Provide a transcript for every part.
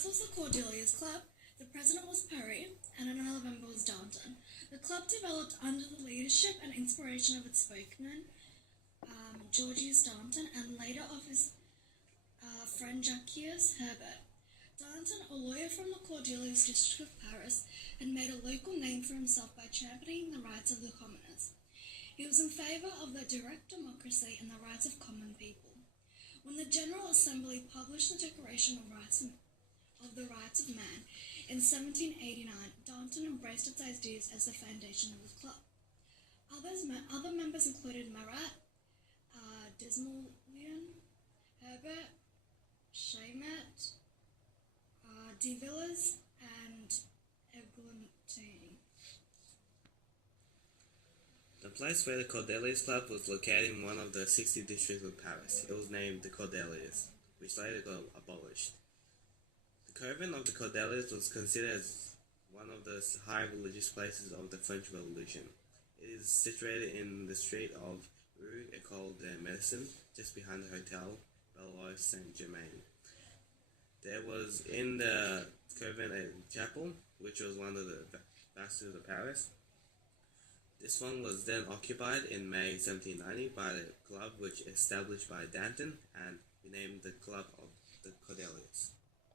As was the Cordeliers Club, the president was Perry, and another member was Danton. The club developed under the leadership and inspiration of its spokesman, Georgius Danton, and later of his friend Jacques Herbert. Danton, a lawyer from the Cordeliers district of Paris, had made a local name for himself by championing the rights of the commoners. He was in favour of the direct democracy and the rights of common people. When the General Assembly published the Declaration of the Rights of Man in 1789, Danton embraced its ideas as the foundation of the club. Other members included Marat, Desmoulins, Herbert, Chamet, De Villiers, and Eglantine. The place where the Cordeliers Club was located in one of the 60 districts of Paris. It was named the Cordeliers, which later got abolished. The convent of the Cordeliers was considered as one of the high religious places of the French Revolution. It is situated in the street of Rue École de Médecine, just behind the Hotel Belleau Saint-Germain. There was in the convent a chapel, which was one of the bastions of Paris. This one was then occupied in May 1790 by the club which established by Danton and renamed the Club of the Cordeliers.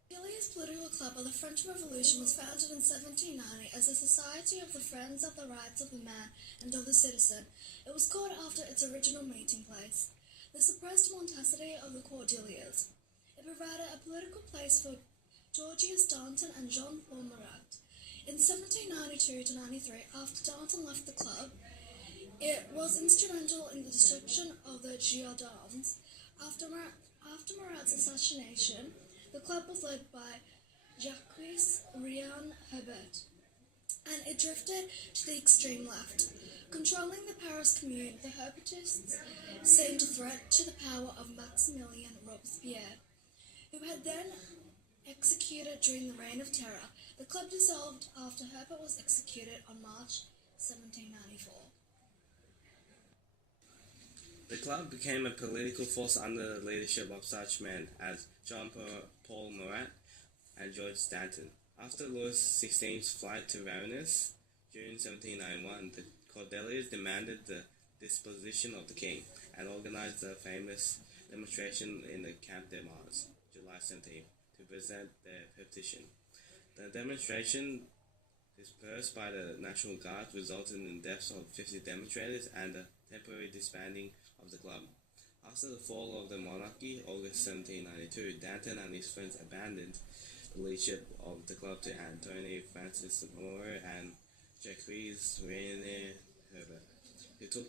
Cordeliers Political Club of the French Revolution was founded in 1790 as a society of the Friends of the Rights of the Man and of the Citizen. It was called after its original meeting place, the suppressed mendacity of the Cordeliers. It provided a political place for Georgius Danton and Jean-Paul Marat. In 1792-93, after Danton left the club, it was instrumental in the destruction of the Giardins. After Marat's assassination, the club was led by Jacques Herbert, and it drifted to the extreme left. Controlling the Paris Commune, the Herbertists seemed a threat to the power of Maximilien Robespierre, who had then executed during the Reign of Terror. The club dissolved after Herbert was executed on March 1794. The club became a political force under the leadership of such men as Jean-Paul Marat and George Danton. After Louis XVI's flight to Varennes, June 1791, the Cordeliers demanded the disposition of the king and organized a famous demonstration in the Camp de Mars, July 17th, to present their petition. The demonstration, dispersed by the National Guard, resulted in the deaths of 50 demonstrators and the temporary disbanding of the club. After the fall of the monarchy, August 1792, Danton and his friends abandoned the leadership of the club to Anton Francis Moore and Jacques René Herbert, who took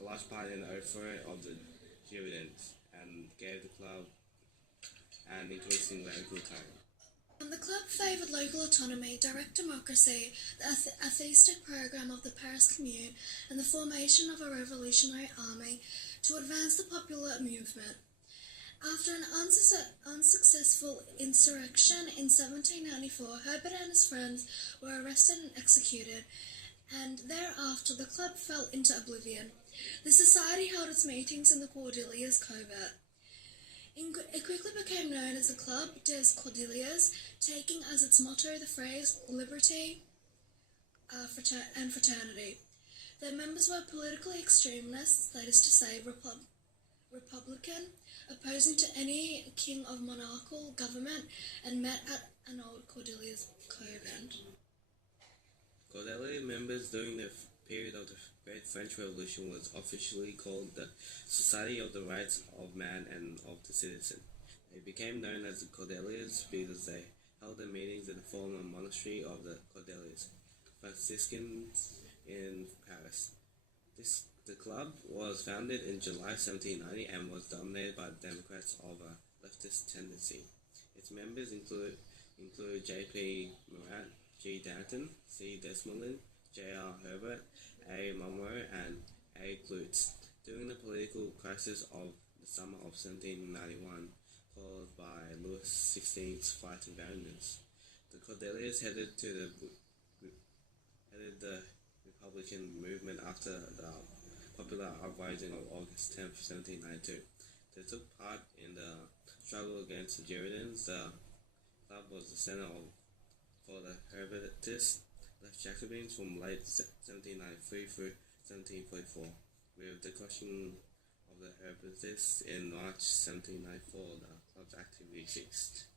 a large part in the overthrow of the Girondins and gave the club an increasing radical tone. The club favoured local autonomy, direct democracy, the atheistic program of the Paris Commune, and the formation of a revolutionary army to advance the popular movement. After an unsuccessful insurrection in 1794, Herbert and his friends were arrested and executed, and thereafter the club fell into oblivion. The society held its meetings in the Cordeliers covert. It quickly became known as the Club des Cordeliers, taking as its motto the phrase liberty and fraternity. Their members were politically extremists, that is to say, Republican, opposing to any king of monarchical government, and met at an old Cordeliers convent. Cordelier members during the period of the Great French Revolution was officially called the Society of the Rights of Man and of the Citizen. They became known as the Cordeliers because they held their meetings in the former monastery of the Cordeliers, Franciscans in Paris. The club was founded in July 1790 and was dominated by Democrats of a leftist tendency. Its members include J.P. Marat, G. Danton, C. Desmoulins, J.R. Herbert, A. Monroe, and A. Glutz. During the political crisis of the summer of 1791, followed by Louis XVI's flight to Varennes, the Cordeliers headed the Republican movement after the popular uprising of August 10, 1792. They took part in the struggle against the Girondins, the club was the centre for the Herbertists, left Jacobins from late 1793 through 1744. With the crushing of the Herbertists in March 1794, the club's activity ceased.